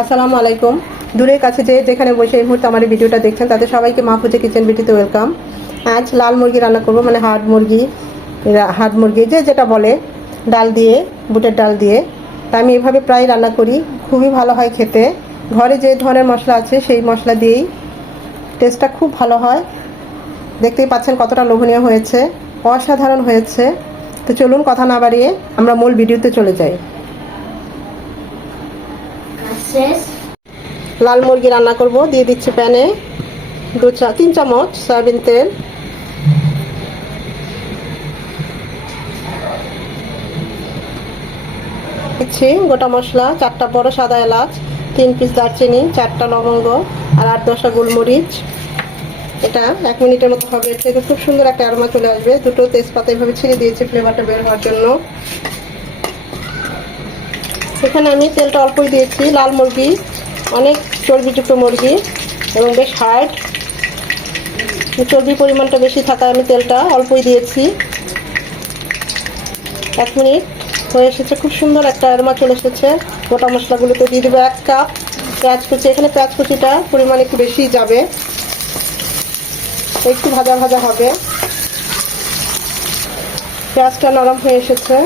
আসসালামু আলাইকুম। দূরের কাছে যে যেখানে বসে এই মুহূর্তে আমার ভিডিওটা দেখছেন, তাদের সবাইকে মা মাহফুজে কিচেন বিটিতে ওয়েলকাম। আজ লাল মুরগি রান্না করব মানে হাড় মুরগি হাড় মুরগি, যে যেটা বলে, ডাল দিয়ে, বুটের ডাল দিয়ে। তা আমি এভাবে প্রায় রান্না করি, খুবই ভালো হয় খেতে। ঘরে যে ধরনের মশলা আছে, সেই মশলা দিয়েই টেস্টটা খুব ভালো হয়। দেখতেই পাচ্ছেন কতটা লোভনীয় হয়েছে, অসাধারণ হয়েছে। তো চলুন কথা না বাড়িয়ে আমরা মূল ভিডিওতে চলে যাই। লাল মুরগি রান্না করব, দিয়ে দিচ্ছি প্যানে দু চা, তিন চামচ সয়াবিন তেল। দিচ্ছি গোটা মশলা, চারটা বড় সাদা এলাচ, তিন পিস দারচিনি, চারটা লবঙ্গ আর আট দশটা গোলমরিচ। এটা এক মিনিটের মতো হবে এর থেকে খুব সুন্দর একটা অ্যারোমা চলে আসবে। দুটো তেজপাতা এইভাবে ছিঁড়ে দিয়েছি ফ্লেভারটা বের হওয়ার জন্য। এখানে আমি তেলটা অল্পই দিয়েছি, লাল মুরগি, অনেক চর্বিযুক্ত মুরগি এবং বেশ হার্ড। চর্বির পরিমাণটা বেশি থাকায় আমি তেলটা অল্পই দিয়েছি। এক মিনিট, হয়ে এসেছে, খুব সুন্দর একটা অ্যারোমা চলে এসেছে। গোটা মশলাগুলোতে দিয়ে দেবো এক কাপ পেঁয়াজ কুচি। এখানে পেঁয়াজ কুচিটা পরিমাণ একটু বেশি যাবে। একটু ভাজা ভাজা হবে। পেঁয়াজটা নরম হয়ে এসেছে।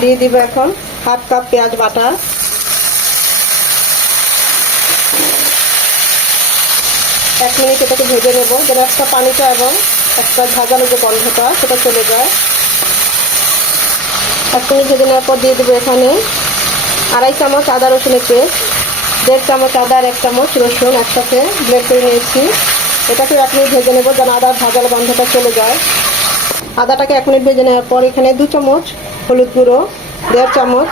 দিয়ে দিব এখন। হাফ কাপ পেঁয়াজ বাটা। এক মিনিট এটাকে ভেজে নেব। যেন একটা পানিটা এবং একটা ভাজানো যে গন্ধটা, সেটা চলে যায়। এক মিনিট ভেজে নেওয়ার পর দিয়ে দেবো এখানে আড়াই চামচ আদা রসুনের পেস্ট, দেড় চামচ আদা আর এক চামচ রসুন একসাথে ব্লেড করে নিয়েছি। এটাকে এক মিনিট ভেজে নেব যেন আদার ভাজার গন্ধটা চলে যায়। আদাটাকে এক মিনিট ভেজে নেওয়ার পর এখানে দু চামচ হলুদ গুঁড়ো দেড় চামচ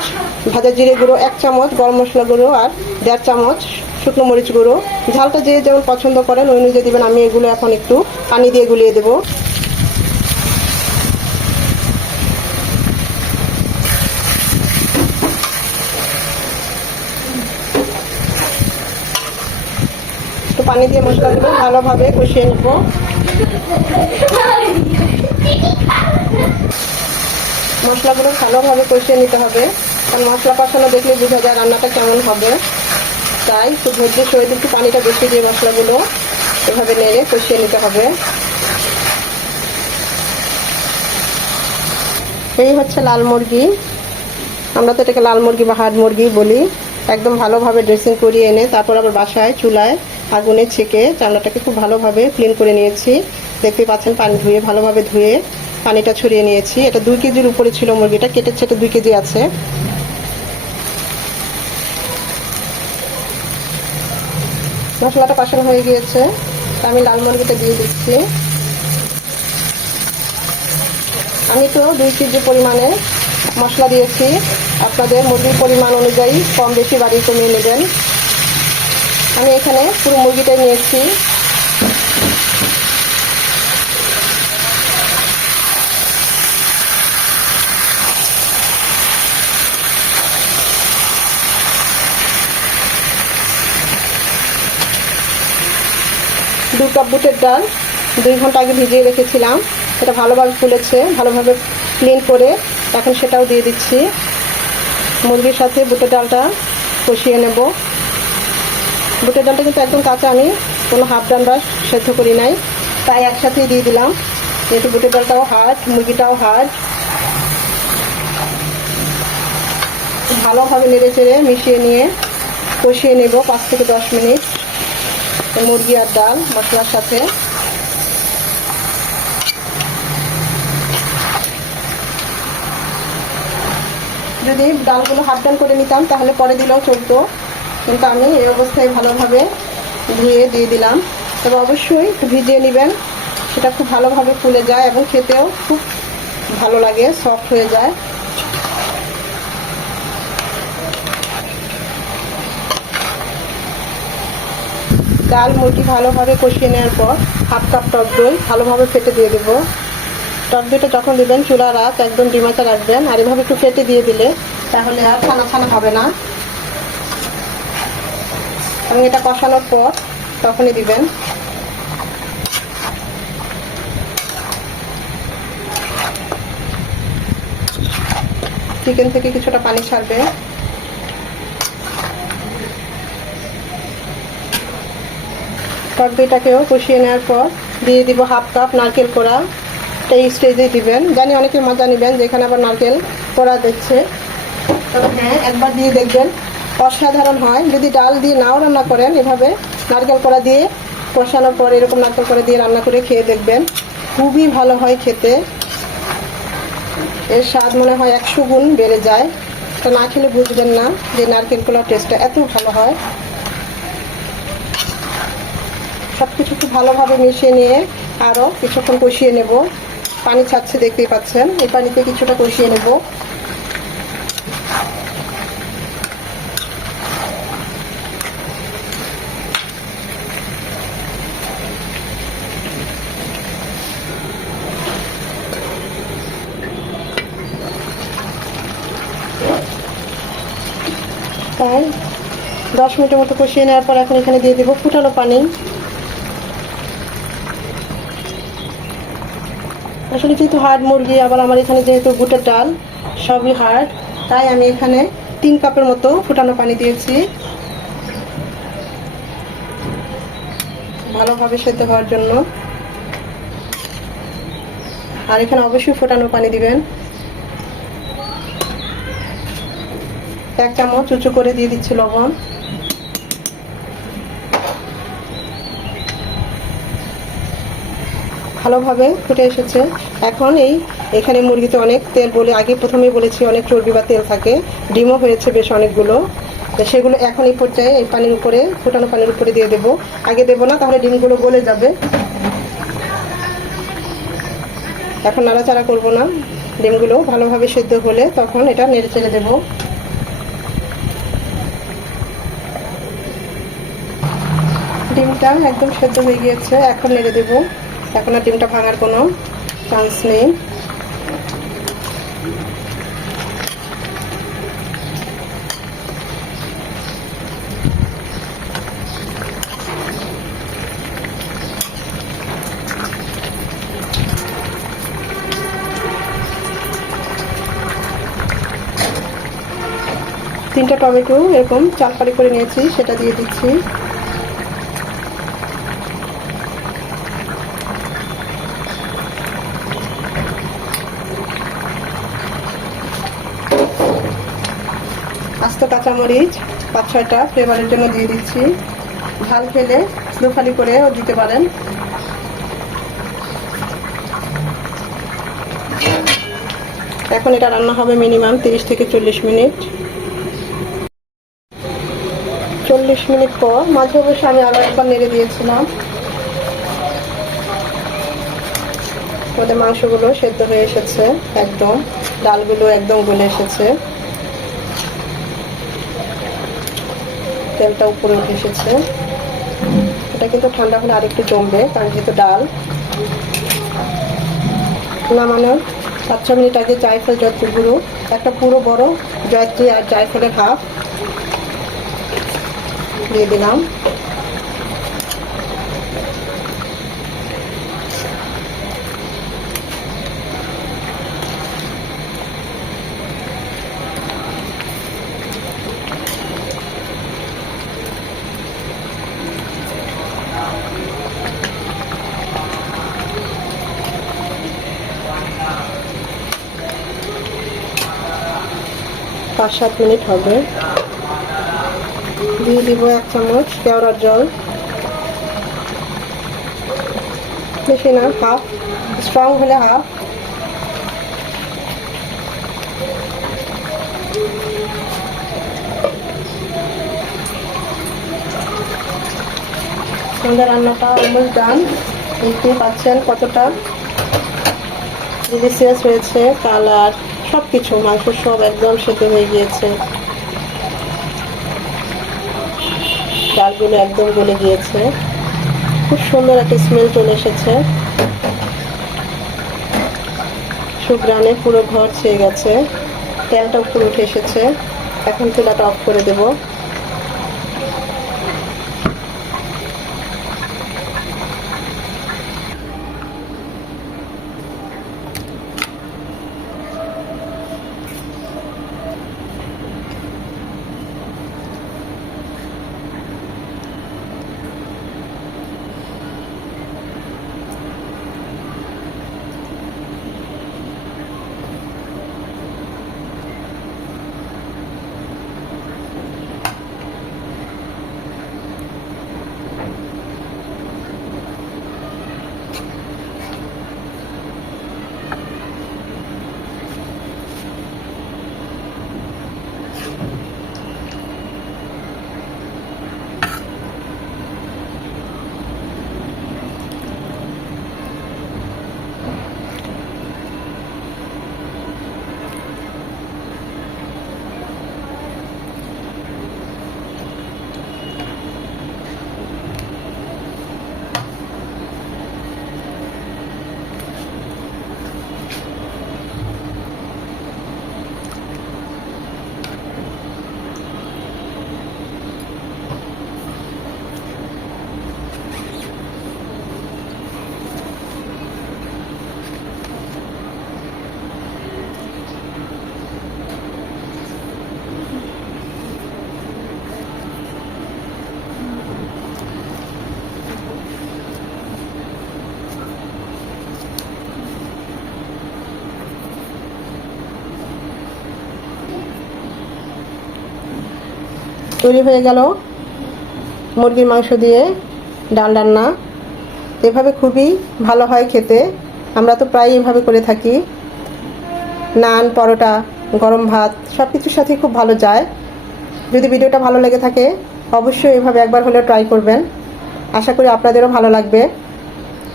ভাজা জিরে গুঁড়ো, এক চামচ গরম মশলা গুঁড়ো আর দেড় চামচ শুকনো মরিচ গুঁড়ো। ঝালটা যে যেমন পছন্দ করেন, ওই অনুযায়ী দেবেন। আমি এগুলো এখন একটু পানি দিয়ে গুলিয়ে দেবো। একটু পানি দিয়ে মশলা মশলাগুলো ভালোভাবে কষিয়ে নেব। মশলাগুলো ভালোভাবে কষিয়ে নিতে হবে। কারণ মশলা কষানো দেখলে বোঝা যায় রান্নাটা কেমন হবে। তাই একটু ধৈর্য সহিত একটু পানিটা বেশি দিয়ে মশলাগুলো এভাবে নেড়ে কষিয়ে নিতে হবে। এই হচ্ছে লাল মুরগি। আমরা তো এটাকে লাল মুরগি বা হাড় মুরগি বলি। একদম ভালোভাবে ড্রেসিং করিয়ে এনে তারপর আবার বাসায় চুলায় আগুনে ছেঁকে চামড়াটাকে খুব ভালোভাবে ক্লিন করে নিয়েছি। দেখতে পাচ্ছেন পানি ধুয়ে ভালোভাবে ধুয়ে পানিটা ছড়িয়ে নিয়েছি। এটা দুই কেজির উপরে ছিল মুরগিটা কেটে ছেটে দুই কেজি আছে। মশলাটা কষানো হয়ে গিয়েছে। আমি লাল মুরগিটা দিয়ে দিচ্ছি। আমি তো দুই কেজি পরিমাণে মশলা দিয়েছি। আপনাদের মুরগির পরিমাণ অনুযায়ী কম বেশি বাড়িয়ে কমিয়ে নেবেন। আমি এখানে পুরো মুরগিটাই নিয়েছি। দু কাপ বুটের ডাল দুই ঘণ্টা আগে ভিজিয়ে রেখেছিলাম। এটা ভালোভাবে ফুলেছে, ভালোভাবে ক্লিন করে এখন সেটাও দিয়ে দিচ্ছি। মুরগির সাথে বুটের ডালটা কষিয়ে নেব। বুটের ডালটা কিন্তু একদম কাঁচা, আমি কোনো হাফ ডান্ডা সেদ্ধ করি নাই। তাই একসাথেই দিয়ে দিলাম। যেহেতু বুটের ডালটাও হার্ড মুরগিটাও হার্ড ভালোভাবে নেড়ে চেড়ে মিশিয়ে নিয়ে কষিয়ে নেব পাঁচ থেকে দশ মিনিট। মুরগি আর ডাল মশলার সাথে। যদি ডালগুলো হাফ ডাল করে নিতাম, তাহলে পরে দিলেও চলতো। কিন্তু আমি এই অবস্থায় ভালোভাবে ধুয়ে দিয়ে দিলাম। তবে অবশ্যই ভিজিয়ে নেবেন। সেটা খুব ভালোভাবে ফুলে যায় এবং খেতেও খুব ভালো লাগে, সফট হয়ে যায়। ডাল মুরগি ভালোভাবে কষিয়ে নেওয়ার পর হাফ কাপ টক দই ভালোভাবে ফেটে দিয়ে দেবো। টক দইটা যখন দেবেন, চুলা, রাত একদম ডিমাচা রাখবেন। আর এভাবে একটু ফেটে দিয়ে দিলে তাহলে আর ছানা ছানা হবে না। এবং এটা কষানোর পর তখনই দিবেন। চিকেন থেকে কিছুটা পানি ছাড়বে। টক দইটাকেও কষিয়ে নেওয়ার পর দিয়ে দিব হাফ কাপ নারকেল কোড়া। এটা এই স্টেজে দিবেন। জানি অনেকে মজা নেবেন যেখানে আবার নারকেল কোড়া দিচ্ছে। হ্যাঁ একবার দিয়ে দেখবেন। অসাধারণ হয়। যদি ডাল দিয়ে নাও রান্না করেন, এভাবে নারকেল কোড়া দিয়ে কষানোর পর এরকম নারকেল কোড়া দিয়ে রান্না করে খেয়ে দেখবেন। খুবই ভালো হয় খেতে। এর স্বাদ মনে হয় একশো গুণ বেড়ে যায়। তো না খেলে বুঝবেন না যে নারকেল টেস্টটা এত ভালো হয় সব কিছু খুব ভালোভাবে মিশিয়ে নিয়ে আরও কিছুক্ষণ কষিয়ে নেব। পানি ছাড়ছে, দেখতেই পাচ্ছেন। এই পানিতে কিছুটা কষিয়ে নেব। তাই দশ মিনিটের মতো কষিয়ে নেওয়ার পর এখন এখানে দিয়ে দেবো ফুটানো পানি। আসলে যেহেতু হার্ড মুরগি, আবার আমার এখানে যেহেতু বুটের ডাল, সবই হার্ড তাই আমি এখানে তিন কাপের মতো ফুটানো পানি দিয়েছি। ভালোভাবে সেদ্ধ হওয়ার জন্য। আর এখানে অবশ্যই ফোটানো পানি দিবেন। এক চামচ উঁচু করে দিয়ে দিচ্ছি লবণ। ভালোভাবে ফুটে এসেছে। এখন এই এখানে মুরগিতে অনেক তেল বলে, আগে প্রথমেই বলেছি অনেক চর্বি বা তেল থাকে। ডিমও হয়েছে বেশ অনেকগুলো। তো সেগুলো এখন এই পর্যায়ে এই পানির উপরে, ফুটানো পানির উপরে দিয়ে দেবো। আগে দেবো না, তাহলে ডিমগুলো গলে যাবে। এখন নাড়াচাড়া করব না। ডিমগুলো ভালোভাবে সেদ্ধ হলে তখন এটা নেড়ে চেড়ে দেবো। ডিমটা একদম সেদ্ধ হয়ে গিয়েছে, এখন নেড়ে দেবো। এখন আর ডিমটা ভাঙার কোনো চান্স নেই। তিনটা টমেটো এরকম চাল করে নিয়েছি, সেটা দিয়ে দিচ্ছি। আস্ত কাঁচামরিচ, পাঁচ ছয়টা ফ্লেভারের জন্য দিয়ে দিচ্ছি। ঝাল খেলে দুফালি করেও দিতে পারেন। এখন এটা রান্না হবে মিনিমাম তিরিশ থেকে চল্লিশ মিনিট। চল্লিশ মিনিট পর মাঝে অবশ্যই আমি আরও একবার নেড়ে দিয়েছিলাম। ওদের মাংসগুলো সেদ্ধ হয়ে এসেছে, একদম ডালগুলো একদম গলে এসেছে। তেলটা উপরে উঠে এসেছে। এটা কিন্তু ঠান্ডা হলে আরেকটু জমবে, কারণ যেহেতু ডাল। নামানোর পাঁচ ছ মিনিট আগে জায়ফল জয়ত্রী গুঁড়ো, একটা পুরো বড় জয়ত্রী আর জায়ফলের হাফ দিয়ে দিলাম। পাঁচ সাত মিনিট হবে। দিয়ে দিব এক চামচ কেওড়ার জল। বেশি না হাফ স্ট্রং হলে হাফ আমাদের রান্নাটা অলমোস্ট ডান দেখতে পাচ্ছেন কতটা ডিলিশিয়াস হয়েছে কালার সব কিছু মাংস সব একদম সেদ্ধ হয়ে গিয়েছে। ডালগুলো একদম গলে গিয়েছে। খুব সুন্দর একটা স্মেল চলে এসেছে। সুগ্রানে পুরো ঘর ছেয়ে গেছে। তেলটা উপরে উঠে এসেছে। এখন চুলাটা অফ করে দেবো। তৈরি হয়ে গেল মুরগির মাংস দিয়ে ডাল রান্না। এভাবে খুবই ভালো হয় খেতে। আমরা তো প্রায় এভাবে করে থাকি। নান, পরোটা, গরম ভাত সব কিছুর সাথে খুব ভালো যায়। যদি ভিডিওটা ভালো লেগে থাকে, অবশ্যই এভাবে একবার হলেও ট্রাই করবেন। আশা করি আপনাদেরও ভালো লাগবে।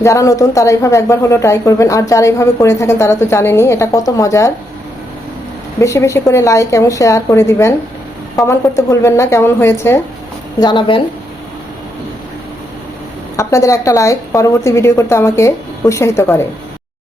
যারা নতুন, তারা এইভাবে একবার হলেও ট্রাই করবেন। আর যারা এইভাবে করে থাকেন, তারা তো জানেনি এটা কত মজার। বেশি বেশি করে লাইক এবং শেয়ার করে দিবেন। কমেন্ট করতে ভুলবেন না, কেমন হয়েছে জানাবেন। আপনাদের একটা লাইক পরবর্তী ভিডিও করতে আমাকে উৎসাহিত করে।